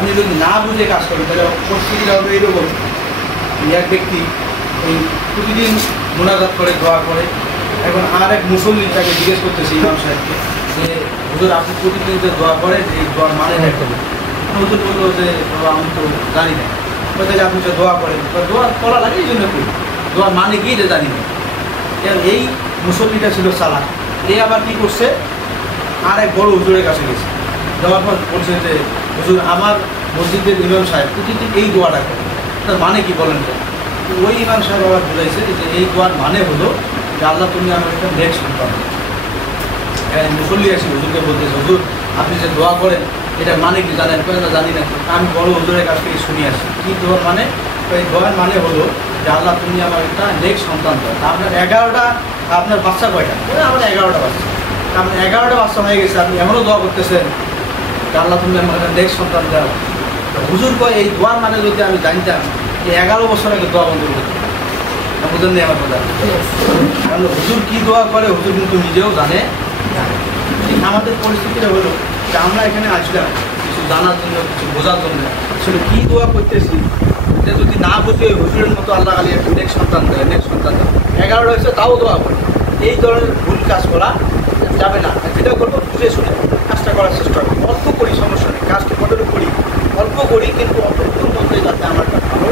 আপনি যদি না বুঝে কাজ করেন তাহলে পরিস্থিতিটা হবে এইরকম। এক ব্যক্তি এই প্রতিদিন মোনাজাত করে দোয়া করে, এখন আর এক মুসল্লি তাকে জিজ্ঞেস করতেছে ইমাম সাহেবকে যে হুজুর আপনি প্রতিদিন যে দোয়া করেন এই দোয়ার মানে একটা হুজুর বললো যে আমি তো জানি না, যে আপনি যে দোয়া করেন দোয়া করা লাগে এই জন্য করি, দোয়ার মানে কি এটা জানি না। এই মুসল্লিটা ছিল সালাহ, এই আবার কী করছে আর এক বড় হুজুরের কাছে গেছে, যাওয়ার পর বলছে যে হুজুর আমার মসজিদের ইমাম সাহেব প্রতিদিন এই দোয়াটা করে, তার মানে কি বলেন? তো ওই ইমাম সাহেব আবার বুঝাইছে যে এই দোয়ার মানে হলো যে আল্লাহ তুমি আমার একটা নেক্সট সন্তান। মুসল্লি আসি হুজুরকে বলতেছে হুজুর আপনি যে দোয়া করেন এটার মানে কি জানেন? না জানি না। আমি বড় হুজুরের কাছ থেকে শুনে আসি কী দোয়ার মানে। এই দোয়ার মানে হলো যে আল্লাহ তুমি আমার একটা নেক্সট সন্তান দাও। আপনার 11টা, আপনার বাচ্চা কয়টা? আমার 11টা বাচ্চা। আপনার 11টা বাচ্চা হয়ে গেছে, আপনি এমনও দোয়া করতেছেন যে আল্লাহ তুমি আমার একটা নেক্সট সন্তান দাও। হুজুর কয় এই দোয়ার মানে যদি আমি জানতাম এই 11 বছর আগে দোয়া বন্ধ করে দিতাম। বুঝলেন নেই আমার কথা? কারণ হুজুর কী দোয়া করে হুজুর কিন্তু নিজেও জানে। ঠিক আমাদের পরিস্থিতিটা হলো যে আমরা এখানে আসলাম কিছু জানার জন্য, কিছু বোঝার জন্য। আসলে কী দোয়া করতেছি এটা যদি না বুঝে হুজুরের মতো আল্লাহ আলী একটা নেক্সট সন্তান দেয়, নেক্সট সন্তান দেয়, 11টা হয়েছে তাও দোয়া করে, এই ধরনের ভুল কাজ করা যাবে না। যেটা করবো বুঝে শুনে কাজটা করার চেষ্টা করবো। অল্প করি সমস্যা নেই, কাজটা কতটুকু করি অল্প করি, কিন্তু অল্পের মধ্যে যাতে আমার একটা ভালো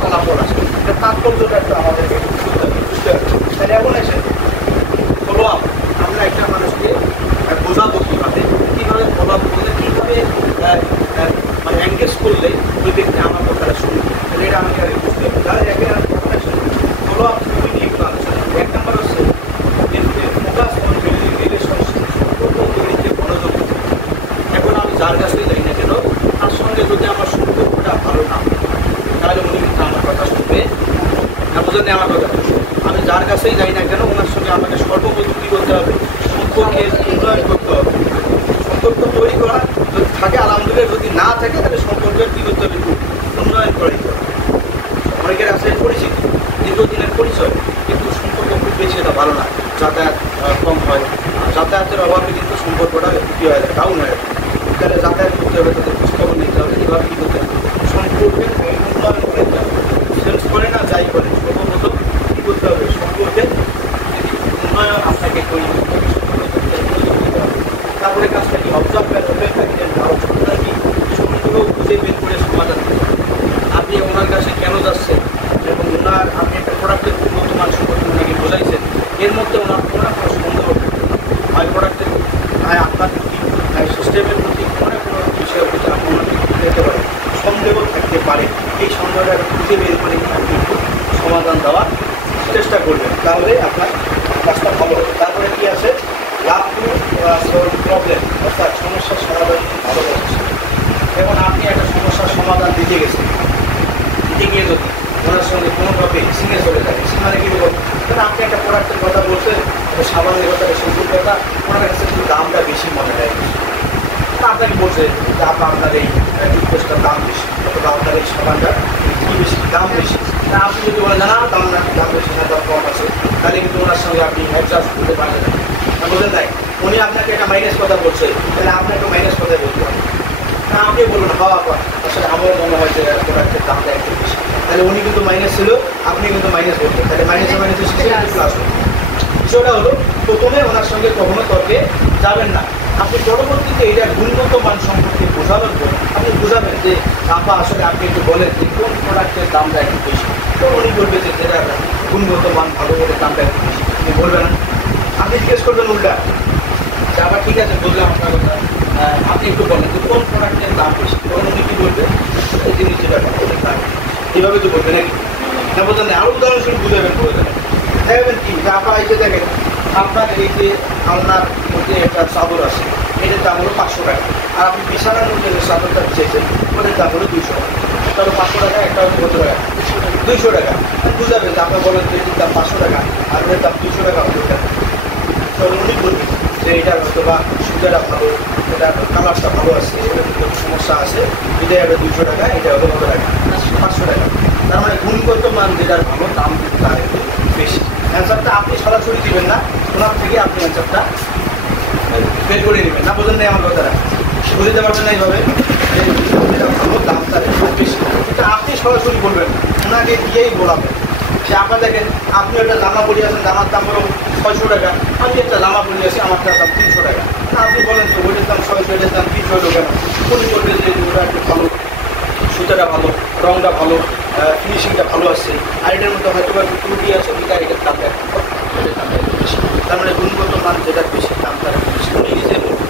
ফলাফল আসে এটা তাৎপর্যটা একটু আমাদেরকে বুঝতে হবে। তাহলে এখন এসে ফলো আপ, আমরা একটা মানুষকে বোঝাবো কীভাবে ফলো আপ করলে, কীভাবে মানে এঙ্গেজ করলে ওই ব্যক্তি আমার কথাটা শুনবে, তাহলে এটা আমাকে আগে বুঝতে হবে। তাহলে একে ফলো আপ খুবই নিয়ে একটু আলোচনা করবো। 1 নম্বর হচ্ছে ফোকাস অন বিল্ডিং রিলেশনশিপ, সম্পর্ক তৈরিতে মনোযোগ। এখন আমি যার কাছে যাই না কেন তার সঙ্গে যদি আমার সম্পর্কটা ভালো না তাহলে উনি কিন্তু আমার কথা শুনবে না। বুঝলেন আমার কথা? আমি যার কাছেই যাই না কেন ওনার সঙ্গে আমাকে সর্বপ্রথম কী করতে হবে? সম্পর্কের উন্নয়ন করতে হবে। সম্পর্ক তৈরি করা যদি থাকে আলহামদুলিল্লাহ, যদি না থাকে তাহলে সম্পর্কের কী করতে হবে? উন্নয়ন করে দিতে হবে। অনেকের আছে পরিচিতি, দীর্ঘদিনের পরিচয়, কিন্তু সম্পর্ক খুব বেশি এটা ভালো না, যাতায়াত কম হয়, যাতায়াতের অভাবে কিন্তু সম্পর্কটা কী হয়ে যায়? ডাউন হয়ে যায়। তাহলে যাতায়াত করতে হবে, তাদের খোঁজখবর নিতে হবে, এভাবে কী করতে হবে? সম্পর্কের উন্নয়ন করে দিতে হবে। সেলস করে না যাই করে সর্বপ্রথম কী করতে হবে? সম্পর্কের উন্নয়ন আপনাকে তৈরি করতে হবে, তারপরে কাজটা কি অবজার্ভ করতে কি সম্পর্ক খুঁজে বের করে সমাধান করতে হবে। আপনি ওনার কাছে কেন যাচ্ছেন এবং ওনার আপনি একটা প্রোডাক্টের উন্নত মান সম্পর্কে ওনাকে বোঝাইছেন, এর মধ্যে ওনার কোনো সন্দেহ হয় প্রোডাক্টের হয় আপনার প্রতি হয় সিস্টেমের প্রতি কোনো বিষয়ের প্রতি আপনি ওনাকে দিতে পারেন, সন্দেহ থাকতে পারে। এই সন্দেহটা খুঁজে বের করে আপনি সমাধান দেওয়ার চেষ্টা করবেন, তাহলে আপনার কাজটা ভালো হবে। তারপরে কি আছে? লাভ টু সলভ প্রবলেম, অর্থাৎ সমস্যার সমাধান ভালো হচ্ছে। এবং আপনি একটা সমস্যার সমাধান দিতে গেছেন, দিতে গিয়ে যদি ওনার সঙ্গে কোনোভাবে সিঙে চলে যায়, মানে কী বলবো? কারণ আপনি একটা প্রোডাক্টের কথা বলছেন, সামাজিকতা সম্পূর্ণতা ওনার কাছে কিন্তু দামটা বেশি মনে হয়। তা আপনাকে বলছে যে আপনার এই টুথপেস্টটার দাম বেশি, অথবা আপনার এই সাবানটার কী বেশি দাম বেশি। তা আপনি যদি বলেন না দাম বেশি না দাম কম আছে, তাহলে কিন্তু ওনার সঙ্গে আপনি অ্যাডজাস্ট করতে পারবেন না। বোঝেন তাই? উনি আপনাকে একটা মাইনাস কথা বলছে, তাহলে আপনাকে মাইনাস কথাই বলতে হবে। তা আপনি বলুন হাওয়া পর আসলে আমারও মনে হয় যে প্রোডাক্টের দামটা একটু বেশি, তাহলে উনি কিন্তু মাইনাস ছিল, আপনি কিন্তু মাইনাস বলতেন, তাহলে মাইনাসে প্লাস হবে। বিষয়টা হলো প্রথমে ওনার সঙ্গে কখনো তর্কে যাবেন না। আপনি পরবর্তীতে এটা গুণগত মান সম্পর্কে বোঝানোর পর আপনি বোঝাবেন যে আপা আসলে আপনি একটু বলেন যে কোন প্রোডাক্টের দামটা একটু বেশি, তো উনি বলবে যে যেটা গুণগত মান ভালো বলে দামটা একটু বেশি। আপনি বলবেন না, আপনি জিজ্ঞেস করবেন উল্টা যে আবার ঠিক আছে বললাম আপনার কথা, আপনি একটু বলেন যে কোন প্রোডাক্টের দাম বেশি, তখন উনি কী বলবে? এই জিনিস যেটা ওদের দাম এইভাবে তো বলবে নাকি না? বলতেন না, আরও উদাহরণস্বরূপ বুঝাবেন বলবেন দেখবেন কি যে আপা এই যে দেখেন আপনার এই যে আলনার মধ্যে একটা চাদর আছে, এটার দাম হলো 500 টাকা, আর আপনি বিছানার মধ্যে যে চাদরটা চেয়েছেন ওটার দাম হলো 200 টাকা। একটা হলো 500 টাকা, একটা হলো কত টাকা? 200 টাকা। বুঝাবেন যে আপনার বলেন যে এটির দাম 500 টাকা আর ওটার দাম 200 টাকা হতে টাকা, তখন উনি বলবেন যে এটার হয়তো বা সুবিধাটা ভালো, এটা কালারটা ভালো আছে, এটা সমস্যা আছে, এটা হলো 200 টাকা, এটা হলো কত টাকা? 500 টাকা। তার মানে গুণগত মান যেটার ভালো দাম কিন্তু তার একটু বেশি। অ্যান্সারটা আপনি সরাসরি দেবেন না, ওনার থেকে আপনি অ্যান্সারটা বের করে নেবেন না। বোঝেন নাই আমার কথাটা? বুঝতে পারবেন না এইভাবে যেটা ভালো সরাসরি বলবেন, ওনাকে দিয়েই বলাবেন যে আপনার দেখেন আপনি একটা জামা পরে আছেন, জামার দাম হলো 600 টাকা, আমি একটা জামা পরে আছি আমারটার দাম 300 টাকা। আপনি বলেন যে ওইটার দাম 600, এটার দাম 300 হলো কেন? উনি বলবেন যে ওটা একটু ভালো, সুতাটা ভালো, রঙটা ভালো, ফিনিশিংটা ভালো আসছে, আর এটার মধ্যে হয়তো একটু ত্রুটি আছে, ওইটা এটার দামটা একটু বেশি। তার মানে গুণগত মান যেটা বেশি দাম তার একটু বেশি, উনি নিজে বলবেন।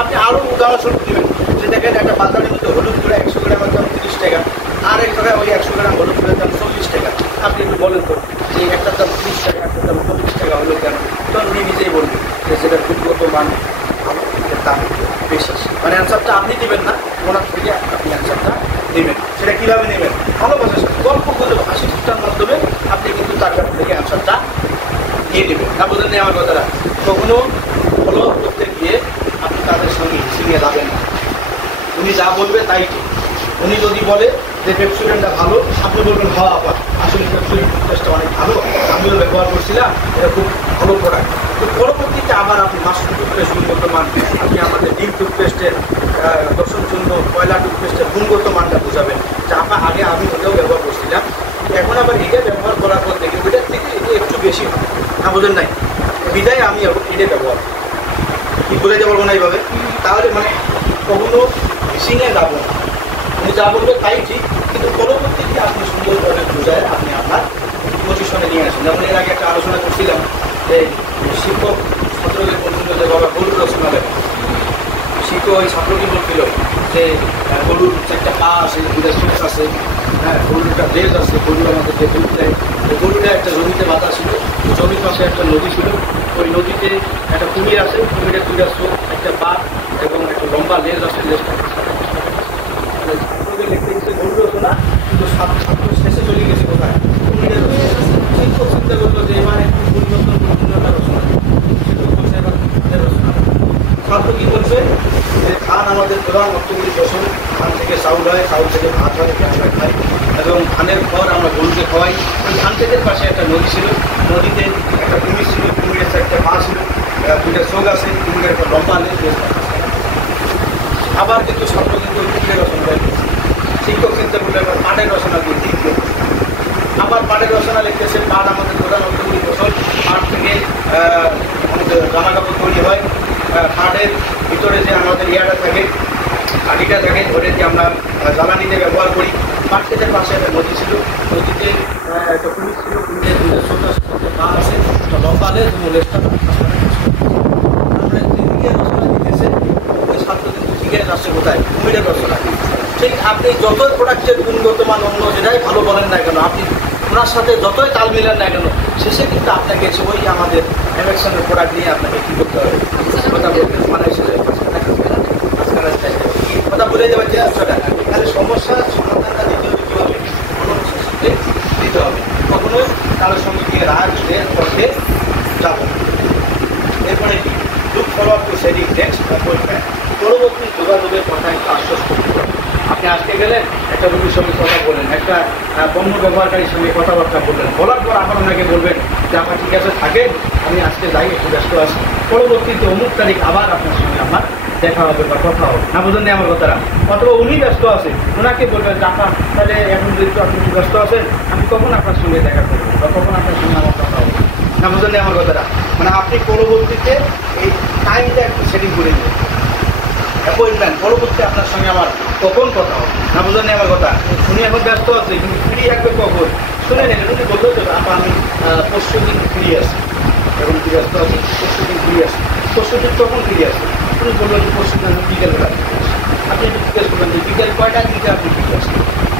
আপনি আরও উদাহরণস্বরূপ দেবেন যে দেখেন একটা বাজারের মধ্যে হলুদ গুঁড়া 100 গ্রামের দাম 30 টাকা, আর এক জায়গায় ওই 100 গ্রাম হলুদ গুঁড়ার দাম 40 টাকা। আপনি একটু বলেন তো যে একটার দাম 30 টাকা, একটার দাম 40 টাকা হলো কেন? তখন উনি নিজেই বলবেন যে সেটার গুণগত মান দাম বেশি। মানে অ্যান্সারটা আপনি দেবেন না, ওনার থেকে আপনি অ্যান্সারটা নেবেন। সেটা কীভাবে নেবেন? ভালোবাসার সাথে গল্প করলে হাসি ঠাট্টার মাধ্যমে আপনি কিন্তু তার কাছ থেকে অ্যান্সারটা নিয়ে নেবেন। না বোঝেন নেই আমার কথাটা? কখনো ফলো করতে গিয়ে আপনি তাদের সঙ্গে হিসিয়ে যাবেন না। উনি যা বলবে তাই ঠিক। উনি যদি বলে যে পেপসোডেন্টটা ভালো, আপনি বলবেন হওয়া আপা আসলে পেপসোডেন্ট টুথপেস্টটা অনেক ভালো, আমিও ব্যবহার করছিলাম, এটা খুব ভালো প্রোডাক্ট। তো পরবর্তীতে আবার আপনি মাশরুম টুথপেস্ট গুণগত মান, আপনি আমাদের ডিম টুথপেস্টের দর্শনচন্দ্র কয়লা টুথপেস্টের গুণগত মানটা বোঝাবেন যে আপা আগে আমি ওটাও ব্যবহার করছিলাম, এখন আবার এটা ব্যবহার করার পর দেখি ওইটার থেকে এটা একটু বেশি হয়। না বোঝেন নাই? বিদায় আমি এটা ব্যবহার কি বলে যাবো না এইভাবে। তাহলে মানে কখনো মিশিংয়ে যাবো না, উনি যা বলবে তাই ঠিক, কিন্তু পরবর্তীতে আপনি সুন্দরভাবে বোঝায় আপনি আপনার পজিশনে নিয়ে আসেন। যেমন এর আগে একটা আলোচনা করছিলাম যে শিক্ষক ছাত্রকে বলছিল যে বাবা গরুর রচনা লেখা। শিক্ষক ওই ছাত্রকে বলছিল যে গরুর একটা পা আছে, দুটা চোখ আছে, হ্যাঁ গরুর একটা লেজ আছে, গরুর আমাদের যে দুধ দেয়, গরুটা একটা জমিতে বাঁধা ছিল, জমির পাশে একটা নদী ছিল, ওই নদীতে একটা কুমির আছে, কুমিরের দুটা চোখ, একটা পা এবং একটা লম্বা লেজ আছে, লেজটা ছাত্রকে লিখতে গেছে গরুর রচনা, কিন্তু ছাত্র শেষে চলে গেছে কোথায়? কুমিরের রচনা। শিক্ষক চিন্তা করলো যে এবার একটু পরিবর্তন করে অন্যটা রচনা। শিক্ষক বলছে এবার কুমিরের রচনা। ছাত্র কি বলছে যে ধান আমাদের প্রধান অর্থকরী ফসল, ধান থেকে চাউল হয়, চাউল থেকে ভাত হয়, আমরা খাই, এবং ধানের খড় আমরা গরুকে খাওয়াই। ওই ধান ক্ষেতের পাশে একটা নদী ছিল, নদীতে একটা কুমির ছিল, কুমিরের একটা পা ছিল, দুইটা চোখ আছে, কুমিরের একটা লম্বা লেজ। আবার কিন্তু ছাত্র কিন্তু কুমিরের রচনা দেয়। শিক্ষক চিন্তা করলে এবার পাটের রচনা দিয়ে লিখবে। আবার পাটের রচনা লিখতেছে পাট আমাদের প্রধান অর্থকরী ফসল, পাট থেকে আমাদের জামা কাপড় তৈরি হয়, পাটের ভিতরে যে আমাদের ইয়াটা থাকে, কাঠিটা থাকে, ধরে যে আমরা জ্বালানিতে ব্যবহার করি। পাট ক্ষেতের পাশে একটা নদী ছিল, নদীতে একটা কুমির ছিল, কুমিরের ছোট পা আছে, লম্বা লেজ, লেজটা রচনা দিতেছে। ওই ছাত্র কিন্তু শিখে যাচ্ছে কোথায়? কুমিরের রচনা। ঠিক আপনি যতই প্রোডাক্টের গুণগত মান অন্য যেটাই ভালো বলেন না কেন, আপনি ওনার সাথে যতই তাল মিলেন না কেন, শেষে কিন্তু আপনাকে ওই আমাদের অ্যামেক্সনের প্রোডাক্ট নিয়ে আপনাকে কী করতে হবে? কথা বলবেন, মানে কথা বলে যাবেন যে বিষয়টা। তাহলে সমস্যার সমাধানটা দিতে হবে কীভাবে? মানুষের সাথে দিতে হবে, কখনোই কারোর সঙ্গে গিয়ে রাগ শেয়ার করতে যাব। এরপরে কি look forward to setting next appointment, পরবর্তী যোগাযোগের কথা একটু আশ্বস্ত করতে হবে। আপনি আজকে গেলেন, একটা রোগীর সঙ্গে কথা বললেন, একটা পণ্য ব্যবহারকারীর সঙ্গে কথাবার্তা বললেন, বলার পর আবার ওনাকে বলবেন যে আপনার ঠিক আছে থাকেন, আমি আজকে যাই, একটু ব্যস্ত আছি, পরবর্তীতে অমুক তারিখ আবার আপনার সঙ্গে আমার দেখা হবে বা কথা হবে। না বোঝেন আমার কথাটা? অথবা উনি ব্যস্ত আছে, ওনাকে বলবেন যে আপনার তাহলে এখন যেহেতু আপনি ব্যস্ত আছেন, আমি কখন আপনার সঙ্গে দেখা করবো বা কখন আপনার সঙ্গে আমার কথা হবে। না বোঝেন আমার কথাটা? মানে আপনি পরবর্তীতে এই টাইমটা একটু সেটিং করে দেবেন, অ্যাপয়েন্টমেন্ট, পরবর্তী আপনার সঙ্গে আমার কখন কথা হবে। না বোঝেন আমার কথা? উনি এখন ব্যস্ত আছে, কিন্তু ফ্রি থাকবে কখন? শুনে নেবেন, উনি বলতে হবে আমি পরশু দিন ফ্রি আছি, এখন কি ব্যস্ত আছে, পরশু দিন ফ্রি আছি, পরশু দিন কখন ফ্রি আছে? উনি বললেন যে পরশু দিন বিকেলবেলা। আপনি একটু জিজ্ঞেস করবেন যে বিকেল কয়টার দিকে আপনি ফ্রি আসেন?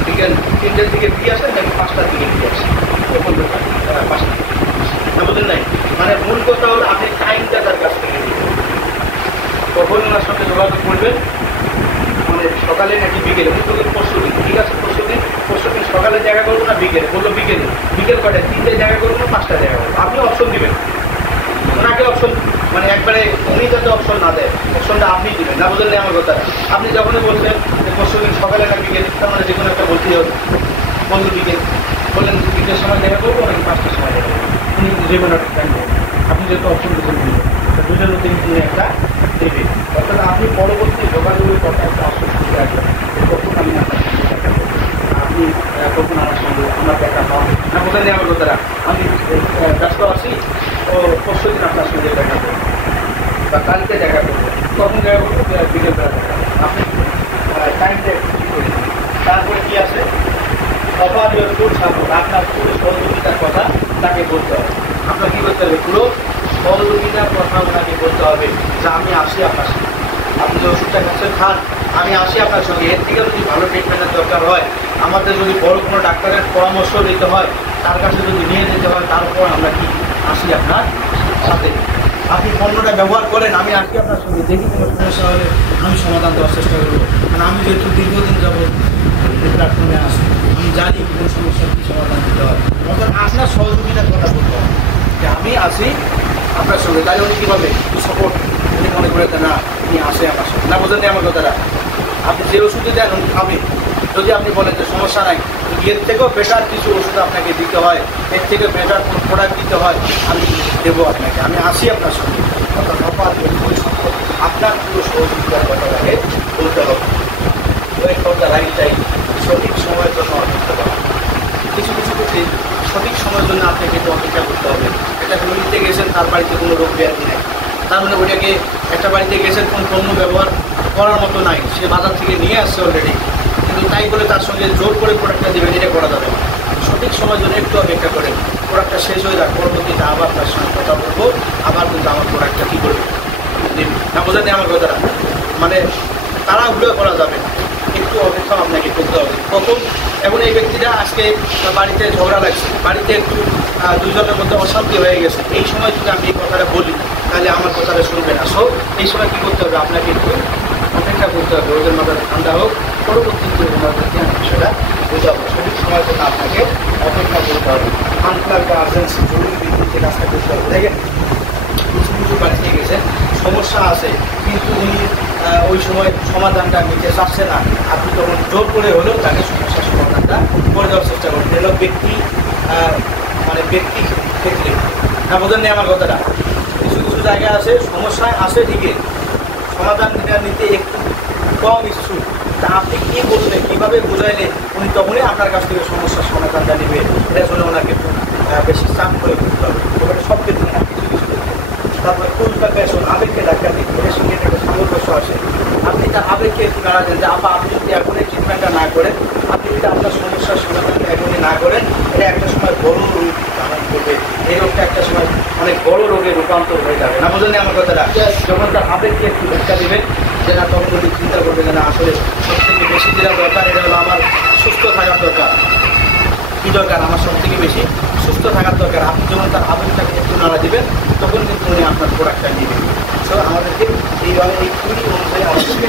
বিকেল 3টের দিকে ফ্রি আসেন নাকি 5টার দিকে ফ্রি আসেন? কখন 5টা। না বোঝেন নাই? মানে মূল কথা হলো আপনি টাইমটা তার কাছ থেকে দিবেন, কখন ওনার সঙ্গে যোগাযোগ করবেন, মানে সকালে নাকি বিকেলে। উনি বললেন পরশু দিন, ঠিক আছে পরশু দিন সকালে দেখা করবো না বিকেলে? বললো বিকেলে। বিকেল কয়টায়? 3টায় দেখা করবো না 5টায় দেখা করবো? আপনি অপশন দিবেন, ওনাকে অপশন, মানে একবারে উনি যাতে অপশন না দেয়, অপশনটা আপনি দিবেন। না বুঝলেন আমার কথা? আপনি যখনই বলছেন যে পরশু দিন সকালে না বিকেলে, তার মানে যে কোনো একটা বলতেই হবে। বললো বিকেল, বললেন 3টার সময় দেখা করবো নাকি 5টার সময় দেখা করবো? উনি যে কোনো একটা টাইম দেবেন, আপনি যেহেতু অপশন দিচ্ছেন দুজনের মধ্যে তিনি একটা দেবে। অর্থাৎ আপনি পরবর্তী যোগাযোগের কথা একটা আশ্বস্ত রাখবেন, কখন আমি আপনার সঙ্গে দেখা করবো। আপনি বুঝলেন আমার কথাটা। আমি ব্যস্ত আছি, ও পরশু দিন আপনার সঙ্গে দেখা করবো বা কালকে দেখা করবো, তখন দেখা করবো বিকেলবেলা দেখা করবো। আপনি টাইমটা একটু ঠিক করে দিন। তারপরে কি আছে, আপনার পুরো সহযোগিতার কথা তাকে বলতে হবে। আপনার কী করতে হবে, পুরো সহযোগিতার কথা ওনাকে বলতে হবে যে আমি আসি আপনার সঙ্গে, আপনি যে ওষুধটা খাচ্ছেন খান, আমি আসি আপনার সঙ্গে। এর থেকে যদি ভালো ট্রিটমেন্টের দরকার হয়, আমাদের যদি বড় কোনো ডাক্তারের পরামর্শ নিতে হয়, তার কাছে যদি নিয়ে যেতে হয়, তারপর আমরা কি আসি আপনার সাথে। আপনি পণ্যটা ব্যবহার করেন, আমি আসি আপনার সঙ্গে, দেখি কোনো সমস্যা হলে আমি সমাধান দেওয়ার চেষ্টা করবো। কারণ আমি যেহেতু দীর্ঘদিন যাবৎ প্ল্যাটফর্মে আসি, আমি জানি কোনো সমস্যার কী সমাধান দিতে হয়। অর্থাৎ আপনার সহযোগিতার কথা বলতে হবে যে আমি আসি আপনার সঙ্গে। তাই উনি কীভাবে সাপোর্ট উনি মনে করে না উনি আসে আমার সঙ্গে, না বোঝেন আমার কথাটা। আপনি যে ওষুধই দেন উনি খাবে। যদি আপনি বলেন যে সমস্যা নাই, এর থেকেও বেটার কিছু ওষুধ আপনাকে দিতে হয়, এর থেকে বেটার কোনো প্রোডাক্ট দিতে হয়, আমি দেবো আপনাকে, আমি আসি আপনার সঙ্গে। অর্থাৎ আপনার পুরো সহযোগিতার কথাটাকে বলতে হবে। Wait for the right time, সঠিক সময়ের জন্য অপেক্ষা করা। কিছু কিছু ক্ষেত্রে সঠিক সময়ের জন্য আপনাকে একটু অপেক্ষা করতে হবে। একটা কোনো নিতে গেছেন, তার বাড়িতে কোনো রোগ ব্যাধি নেই, তার মানে ওইটাকে একটা বাড়িতে গেছেন কোনো পণ্য ব্যবহার করার মতো নাই, সে বাজার থেকে নিয়ে আসছে অলরেডি, কিন্তু তাই বলে তার সঙ্গে জোর করে প্রোডাক্টটা দেবেন, এটা করা যাবে না। সঠিক সময়ের জন্য একটু অপেক্ষা করেন, প্রোডাক্টটা শেষ হয়ে যাক, পরবর্তীতে আবার তার সঙ্গে কথা বলবো, আবার কিন্তু আমার প্রোডাক্টটা কী করবে না, বোঝাতে আমার কথাটা। মানে তাড়াহুড়ো করা যাবে না, একটু অপেক্ষা আপনাকে করতে হবে। কখন এখন এই ব্যক্তিটা আজকে বাড়িতে ঝগড়া লাগছে, বাড়িতে একটু দুজনের মধ্যে অশান্তি হয়ে গেছে, এই সময় যদি আমি এই কথাটা বলি তাহলে আমার কথাটা শুনবে না। সো এই সময় কী করতে হবে, আপনাকে একটু অপেক্ষা করতে হবে, ওদের মাথা ঠান্ডা হোক, পরবর্তীতে ওনাদেরকে আমি বিষয়টা বোঝাবো। সঠিক সময়ের জন্য আপনাকে অপেক্ষা করতে হবে। আনপ্লাগ বা আর্জেন্সি জরুরি ভিত্তিতে কাজটা করতে হবে। দেখেন কিছু কিছু বাড়িতে গেছেন, সমস্যা আছে, কিন্তু উনি ওই সময় সমাধানটা নিতে চাচ্ছে না, আপনি তখন জোর করে হলেও তাকে সমস্যার সমাধানটা করে দেওয়ার চেষ্টা করবেন। এগুলো ব্যক্তি মানে ব্যক্তি ক্ষেত্রে, না বোঝেন নেই আমার কথাটা। কিছু কিছু জায়গা আছে সমস্যায় আসে ঠিকই, সমাধান নিতে একটু কম ইচ্ছুক, তা আপনি কী বললেন, কীভাবে বোঝাইলে উনি তখনই আপনার কাছ থেকে সমস্যার সমাধানটা নেবে। এটা জন্য ওনাকে বেশি চাপ করে করতে হবে, ওখানে সব ক্ষেত্রে না, কিছু কিছু ক্ষেত্রে। তারপরে কোনটা পেশন আবেগকে ধাক্কা দিন, এর সঙ্গে একটা সামঞ্জস্য আসে। আপনি তার আবেগকে একটু নাড়া দেন যে আপনি যদি এখনই ট্রিটমেন্টটা না করেন, আপনি যদি আপনার সমস্যার সমাধানটা এখনই না করেন, এটা একটা সময় বড় রূপ ধারণ করবে। এই রোগটা একটা সময় অনেক বড় রোগে রূপান্তর হয়ে যাবে, না বোঝেন আমার কথাটা। যখন তার আবেগকে একটু ধাক্কা দেবেন, যে না তখন যদি চিন্তা করবে যে না আসলে সব থেকে বেশি যেটা দরকার, এটা হলো আমার সুস্থ থাকার দরকার। কী দরকার, আমার সব থেকে বেশি সুস্থ থাকার দরকার। আপনি যখন তার আবেগটাকে একটু নাড়া দেবেন, তখন কিন্তু উনি আপনার প্রোডাক্টটা নেবেন। সো আমাদেরকে এইভাবে এই কুড়ি অনুযায়ী আমাদেরকে